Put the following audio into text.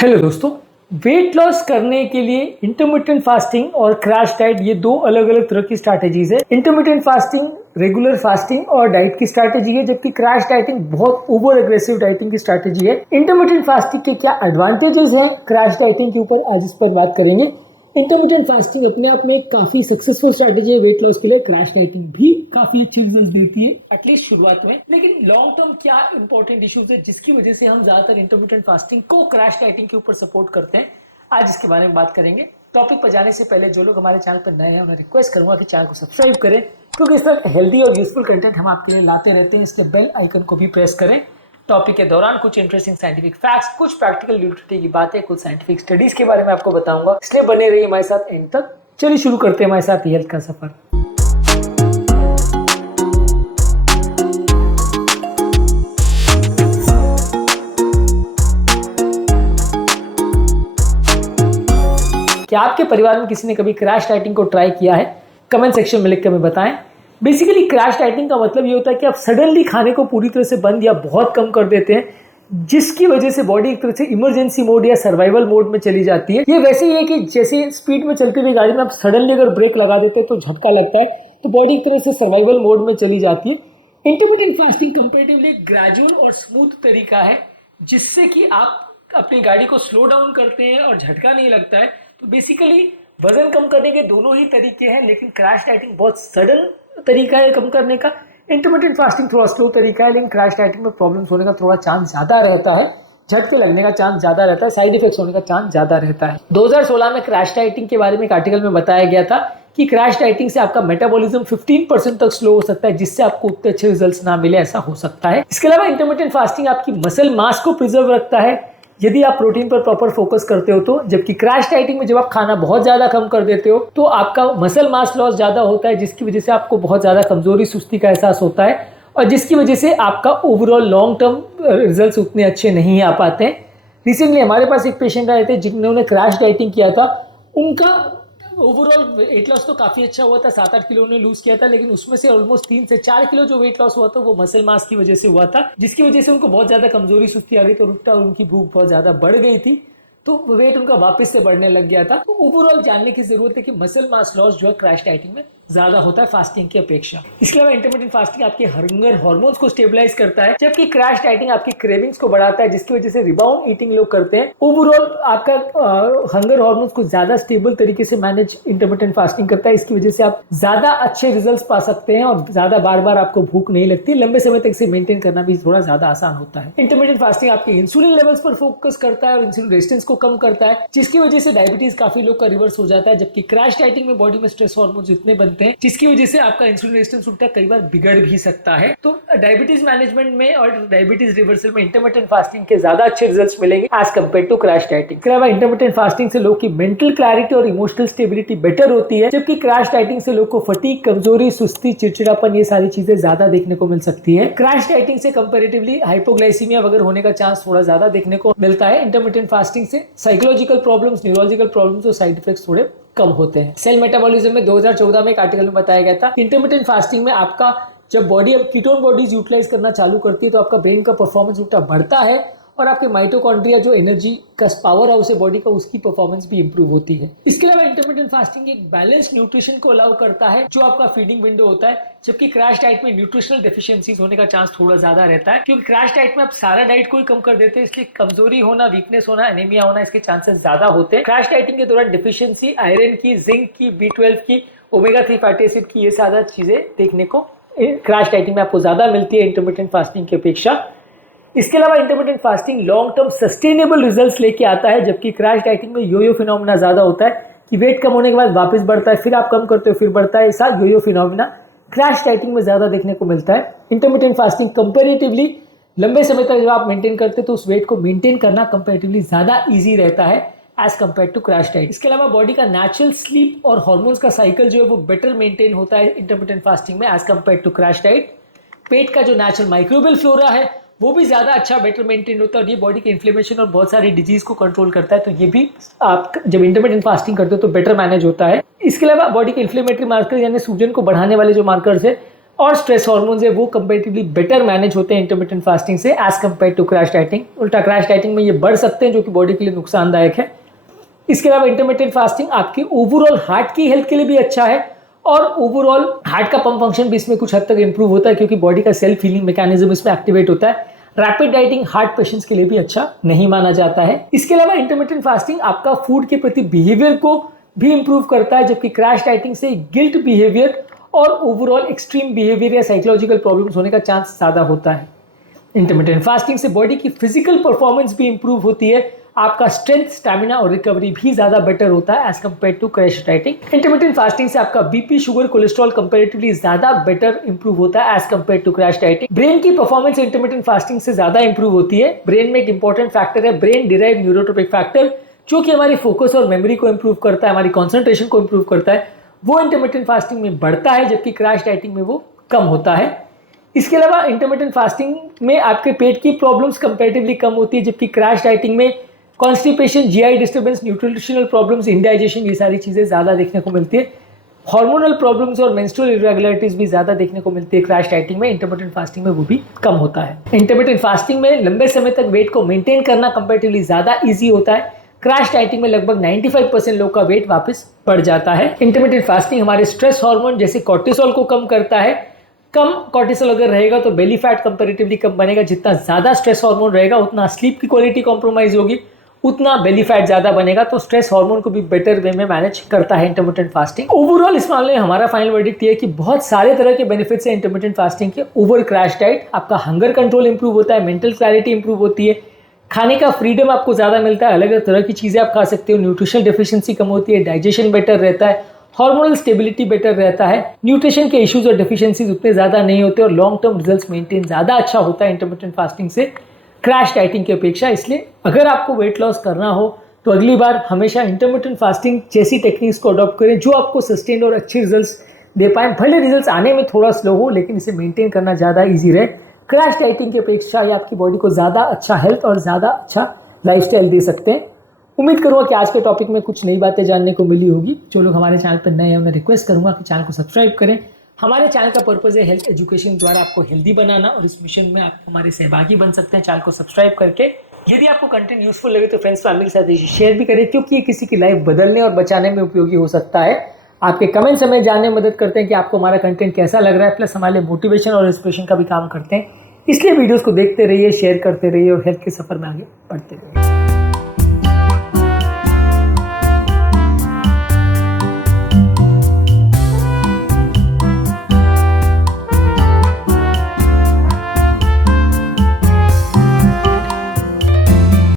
Hello दोस्तों, weight loss करने के लिए इंटरमिटेंट फास्टिंग और क्रैश डाइट ये दो अलग अलग तरह की स्ट्रैटेजीज है। इंटरमिटेंट फास्टिंग रेगुलर फास्टिंग और डाइट की स्ट्रैटेजी है, जबकि क्रैश डाइटिंग बहुत ओवर एग्रेसिव डाइटिंग की स्ट्रैटेजी है। इंटरमिटेंट फास्टिंग के क्या एडवांटेजेस हैं क्रैश डाइटिंग के ऊपर, आज इस पर बात करेंगे। इंटरमिटेंट फास्टिंग अपने आप में एक काफी सक्सेसफुल स्ट्रैटेजी है वेट लॉस के लिए। क्रैश डाइटिंग भी काफी अच्छे रिजल्ट देती है एटलीस्ट शुरुआत में, लेकिन लॉन्ग टर्म क्या इंपॉर्टेंट इश्यूज है जिसकी वजह से हम ज्यादातर इंटरमिटेंट फास्टिंग को क्रैश डाइटिंग के ऊपर सपोर्ट करते हैं, आज इसके बारे में बात करेंगे। टॉपिक पर जाने से पहले जो लोग हमारे चैनल पर नए हैं उन्हें रिक्वेस्ट करूंगा कि चैनल को सब्सक्राइब करें, क्योंकि इस तरह हेल्दी और यूजफुल कंटेंट हम आपके लिए लाते रहते हैं। इसलिए बेल आइकन को भी प्रेस करें। टॉपिक के दौरान कुछ इंटरेस्टिंग साइंटिफिक फैक्ट्स, कुछ प्रैक्टिकल न्यूट्रिटी की बातें, कुछ साइंटिफिक स्टडीज के बारे में आपको बताऊंगा, इसलिए बने रहिए हमारे साथ एंड तक। चलिए शुरू करते हैं हमारे साथ हेल्थ का सफर। क्या आपके परिवार में किसी ने कभी क्रैश डाइटिंग को ट्राई किया है? कमेंट सेक्शन में लिख के हमें बताएं। बेसिकली क्रैश डाइटिंग का मतलब ये होता है कि आप सडनली खाने को पूरी तरह से बंद या बहुत कम कर देते हैं, जिसकी वजह से बॉडी एक तरह से इमरजेंसी मोड या सर्वाइवल मोड में चली जाती है। ये वैसे ही है कि जैसे स्पीड में चलती हुई गाड़ी में आप सडनली अगर ब्रेक लगा देते हैं तो झटका लगता है, तो बॉडी एक तरह से सर्वाइवल मोड में चली जाती है। इंटरमिटेंट फास्टिंग कंपैरेटिवली ग्रेजुअल और स्मूथ तरीका है जिससे कि आप अपनी गाड़ी को स्लो डाउन करते हैं और झटका नहीं लगता है। तो बेसिकली वजन कम करने के दोनों ही तरीके हैं, लेकिन क्रैश डाइटिंग बहुत सडन तरीका है कम करने का। इंटरमिटेंट फास्टिंग थोड़ा स्लो तरीका है, लेकिन क्रैश डाइटिंग में प्रॉब्लम्स होने का थोड़ा चांस ज्यादा रहता है, झटके लगने का चांस ज्यादा रहता है, साइड इफेक्ट्स होने का चांस ज्यादा रहता है। 2016 में क्रैश डाइटिंग के बारे में एक आर्टिकल में बताया गया था कि क्रैश डाइटिंग से आपका मेटाबॉलिज्म 15% तक स्लो हो सकता है, जिससे आपको उतने अच्छे रिजल्ट्स ना मिले, ऐसा हो सकता है। इसके अलावा इंटरमिटेंट फास्टिंग आपकी मसल मास को प्रिजर्व रखता है यदि आप प्रोटीन पर प्रॉपर फोकस करते हो तो, जबकि क्रैश डाइटिंग में जब आप खाना बहुत ज्यादा कम कर देते हो तो आपका मसल मास लॉस ज्यादा होता है, जिसकी वजह से आपको बहुत ज्यादा कमजोरी सुस्ती का एहसास होता है और जिसकी वजह से आपका ओवरऑल लॉन्ग टर्म रिजल्ट्स उतने अच्छे नहीं आ पाते हैं। रिसेंटली हमारे पास एक पेशेंट आए थे जिन्होंने क्रैश डाइटिंग किया था। उनका ओवरऑल वेट लॉस तो काफी अच्छा हुआ था, 7-8 किलो उन्होंने लूज किया था, लेकिन उसमें से ऑलमोस्ट 3 से 4 किलो जो वेट लॉस हुआ था वो मसल मास की वजह से हुआ था, जिसकी वजह से उनको बहुत ज्यादा कमजोरी सुस्ती आ गई तो उल्टा उनकी भूख बहुत ज्यादा बढ़ गई थी, तो वेट उनका वापस से बढ़ने लग गया था। तो ओवरऑल जानने की जरूरत है कि मसल मास लॉस जो है क्रैश डाइटिंग में ज्यादा होता है फास्टिंग की अपेक्षा। इसके अलावा इंटरमिटेंट फास्टिंग आपके हंगर हार्मोन्स को स्टेबलाइज करता है, जबकि क्रैश डाइटिंग आपकी क्रेविंग्स को बढ़ाता है, जिसकी वजह से रिबाउंड ईटिंग लोग करते हैं। ओवरऑल आपका हंगर हार्मोन्स को ज्यादा स्टेबल तरीके से मैनेज इंटरमिटेंट फास्टिंग करता है। इसकी वजह से आप ज्यादा अच्छे रिजल्ट्स पा सकते हैं और ज्यादा बार बार आपको भूख नहीं लगती, लंबे समय तक इसे मेंटेन करना भी थोड़ा ज्यादा आसान होता है। इंटरमिटेंट फास्टिंग आपके इंसुलिन लेवल्स पर फोकस करता है और इंसुलिन रेजिस्टेंस को कम करता है, जिसकी वजह से डायबिटीज काफी लोग का रिवर्स हो जाता है, जबकि क्रैश डाइटिंग में बॉडी में स्ट्रेस हार्मोन्स इतने बनते हैं जिसकी वजह से आपका इंसुलिन रेजिस्टेंस उल्टा कई बार बिगड़ भी सकता है। तो डायबिटीज मैनेजमेंट में और डायबिटीज रिवर्सल में इंटरमिटेंट फास्टिंग के ज्यादा अच्छे रिजल्ट्स मिलेंगे as compare to crash dieting. इसके अलावा इंटरमिटेंट फास्टिंग से लोग की मेंटल क्लैरिटी और इमोशनल स्टेबिलिटी बेटर होती है, जबकि क्रैश डाइटिंग से लोग को फटीग, कमजोरी, सुस्ती, चिड़चिड़ापन ये सारी चीजें ज्यादा देखने को मिल सकती है। क्रैश डाइटिंग से कंपैरेटिवली हाइपोग्लाइसीमिया वगैरह होने का चांस थोड़ा ज्यादा देखने को मिलता है। इंटरमिटेंट फास्टिंग से साइकोलॉजिकल प्रॉब्लम्स, न्यूरोलॉजिकल प्रॉब्लम्स और साइड इफेक्ट्स थोड़े कम होते हैं। सेल मेटाबॉलिज्म में 2014 में एक आर्टिकल में बताया गया था, इंटरमिटेंट फास्टिंग में आपका जब बॉडी अब कीटोन बॉडीज यूटिलाइज करना चालू करती है तो आपका ब्रेन का परफॉर्मेंस उल्टा बढ़ता है और आपके माइटोकॉन्ड्रिया जो एनर्जी का पावर हाउस है बॉडी का, उसकी परफॉर्मेंस भी इंप्रूव होती है। इसके अलावा इंटरमिटेंट फास्टिंग एक बैलेंस न्यूट्रिशन को अलाउ करता है जो आपका फीडिंग विंडो होता है, जबकि क्रैश डाइट में न्यूट्रिशनल डेफिशिएंसीज होने का चांस थोड़ा ज्यादा रहता है, क्योंकि क्रैश डाइट में आप सारा डाइट को ही कम कर देते हैं, इसलिए कमजोरी होना, वीकनेस होना, एनीमिया होना इसके चांसेस ज्यादा होते हैं। क्रैश डाइटिंग के दौरान डिफिशियंसी आयरन की, जिंक की, B12 की, ओमेगा 3 फैटी एसिड की, ये सारा चीजें देखने को क्रैश डाइटिंग में आपको ज्यादा मिलती है इंटरमिटेंट फास्टिंग की अपेक्षा। इसके अलावा intermittent fasting long term sustainable results लेके आता है, जबकि क्रैश डाइटिंग में योयो फिनोमेना ज्यादा होता है कि वेट कम होने के बाद वापस बढ़ता है, फिर आप कम करते हो फिर बढ़ता है। ऐसा योयो फिनोमेना क्रैश डाइटिंग में ज्यादा देखने को मिलता है। इंटरमिटेंट फास्टिंग कंपैरेटिवली लंबे समय तक जब आप मेंटेन करते हो तो उस वेट को मेंटेन करना कंपैरेटिवली ज्यादा ईजी रहता है as compare to crash diet. इसके अलावा बॉडी का नेचुरल स्लीप और हार्मोन्स का साइकिल जो है वो बेटर मेंटेन होता है इंटरमिटेंट फास्टिंग में as compare to crash diet. पेट का जो नेचुरल माइक्रोबियल फ्लोरा है वो भी ज्यादा अच्छा बेटर मेंटेन होता है और ये बॉडी के इन्फ्लेमेशन और बहुत सारी डिजीज को कंट्रोल करता है, तो ये भी आप जब इंटरमिटेंट फास्टिंग करते हो तो बेटर मैनेज होता है। इसके अलावा बॉडी के इन्फ्लेमेटरी मार्कर यानी सूजन को बढ़ाने वाले जो मार्कर्स है और स्ट्रेस हार्मोन्स है वो कंपेरेटिवली बेटर मैनेज होते हैं इंटरमिटेंट फास्टिंग से as compare to crash dieting. उल्टा क्रैश डाइटिंग में ये बढ़ सकते हैं जो कि बॉडी के लिए नुकसानदायक है। इसके अलावा इंटरमिटेंट फास्टिंग आपकी ओवरऑल हार्ट की हेल्थ के लिए भी अच्छा है और ओवरऑल हार्ट का पंप फंक्शन भी इसमें कुछ हद तक इंप्रूव होता है क्योंकि बॉडी का सेल्फ हीलिंग मैकेनिज्म इसमें एक्टिवेट होता है। रैपिड डाइटिंग हार्ट पेशेंट्स के लिए भी अच्छा नहीं माना जाता है। इसके अलावा इंटरमिटेंट फास्टिंग आपका फूड के प्रति बिहेवियर को भी इंप्रूव करता है, जबकि क्रैश डाइटिंग से गिल्ट बिहेवियर और ओवरऑल एक्सट्रीम बिहेवियर या साइकोलॉजिकल प्रॉब्लम्स होने का चांस ज्यादा होता है। इंटरमिटेंट फास्टिंग से बॉडी की फिजिकल परफॉर्मेंस भी इंप्रूव होती है, आपका स्ट्रेंथ, स्टैमिना और रिकवरी भी ज्यादा बेटर होता है as compare to crash dieting. Intermittent fasting से आपका बीपी, शुगर, कोलेस्ट्रॉल कंपैरेटिवली ज्यादा बेटर इंप्रूव होता है as compare to crash dieting. Brain की परफॉर्मेंस इंटरमिटेंट फास्टिंग से ज्यादा इंप्रूव होती है। ब्रेन में एक इंपॉर्टेंट फैक्टर है ब्रेन डिराइव न्यूरोट्रोपिक फैक्टर, जो कि हमारी फोकस और मेमोरी को इंप्रूव करता है, हमारी कॉन्सेंट्रेशन को इंप्रूव करता है। वो इंटरमिटेंट फास्टिंग में बढ़ता है जबकि क्रैश डाइटिंग में वो कम होता है। इसके अलावा इंटरमिटेंट फास्टिंग में आपके पेट की प्रॉब्लम्स कंपैरेटिवली कम होती है, जबकि क्रैश डाइटिंग में constipation, GI disturbance, nutritional problems, indigestion, ये सारी चीजें ज्यादा देखने को मिलती है। हार्मोनल प्रॉब्लम्स और मेंस्ट्रुअल इरेगुलरिटीज भी ज्यादा देखने को मिलती है क्रैश डाइटिंग में। इंटरमिटेंट फास्टिंग में वो भी कम होता है। इंटरमिटेंट फास्टिंग में लंबे समय तक वेट को मेंटेन करना कंपैरेटिवली ज्यादा इजी होता है। क्रैश डाइटिंग में लगभग 95% लोग का वेट वापस बढ़ जाता है। इंटरमिटेंट फास्टिंग हमारे स्ट्रेस हार्मोन जैसे कॉर्टिसोल को कम करता है। कम कॉर्टिसोल अगर रहेगा तो बेली फैट कंपैरेटिवली कम बनेगा। जितना ज्यादा स्ट्रेस हार्मोन रहेगा उतना स्लीप की क्वालिटी कॉम्प्रोमाइज होगी, उतना बेली फैट ज्यादा बनेगा। तो स्ट्रेस हार्मोन को भी बेटर वे में मैनेज करता है इंटरमिटेंट फास्टिंग। ओवरऑल इस मामले में हमारा फाइनल वर्डिक्ट ये है कि बहुत सारे तरह के बेनिफिट्स हैं इंटरमिटेंट फास्टिंग के ओवर क्रैश डाइट। आपका हंगर कंट्रोल इंप्रूव होता है, मेंटल क्लैरिटी इंप्रूव होती है, खाने का फ्रीडम आपको ज्यादा मिलता है, अलग अलग तरह की चीजें आप खा सकते हो, न्यूट्रिशनल डेफिशिएंसी कम होती है, डाइजेशन बेटर रहता है, हार्मोनल स्टेबिलिटी बेटर रहता है, न्यूट्रिशन के इश्यूज और डेफिशिएंसीज उतने ज्यादा नहीं होते और लॉन्ग टर्म रिजल्ट्स मेंटेन ज्यादा अच्छा होता है इंटरमिटेंट फास्टिंग से क्रैश डाइटिंग की अपेक्षा। इसलिए अगर आपको वेट लॉस करना हो तो अगली बार हमेशा इंटरमिटेंट फास्टिंग जैसी टेक्निक्स को अडॉप्ट करें जो आपको सस्टेन्ड और अच्छे रिजल्ट्स दे पाए। भले रिजल्ट्स आने में थोड़ा स्लो हो लेकिन इसे मेंटेन करना ज्यादा ईजी रहे। क्रैश डाइटिंग की अपेक्षा ये आपकी बॉडी को ज्यादा अच्छा हेल्थ और ज्यादा अच्छा लाइफस्टाइल दे सकते हैं। उम्मीद करूंगा कि आज के टॉपिक में कुछ नई बातें जानने को मिली होगी। जो लोग हमारे चैनल पर नए हैं उन्हें रिक्वेस्ट करूंगा कि चैनल को सब्सक्राइब करें। हमारे चैनल का पर्पस है हेल्थ एजुकेशन द्वारा आपको हेल्दी बनाना और इस मिशन में आप हमारे सहभागी बन सकते हैं चैनल को सब्सक्राइब करके। यदि आपको कंटेंट यूजफुल लगे तो फ्रेंड्स फैमिली के साथ शेयर भी करें क्योंकि ये किसी की लाइफ बदलने और बचाने में उपयोगी हो सकता है। आपके कमेंट्स हमें जानने में मदद करते हैं कि आपको हमारा कंटेंट कैसा लग रहा है, प्लस हमारे मोटिवेशन और इंस्पिरेशन का भी काम करते हैं। इसलिए वीडियोस को देखते रहिए, शेयर करते रहिए और हेल्थ के सफर में आगे बढ़ते रहिए।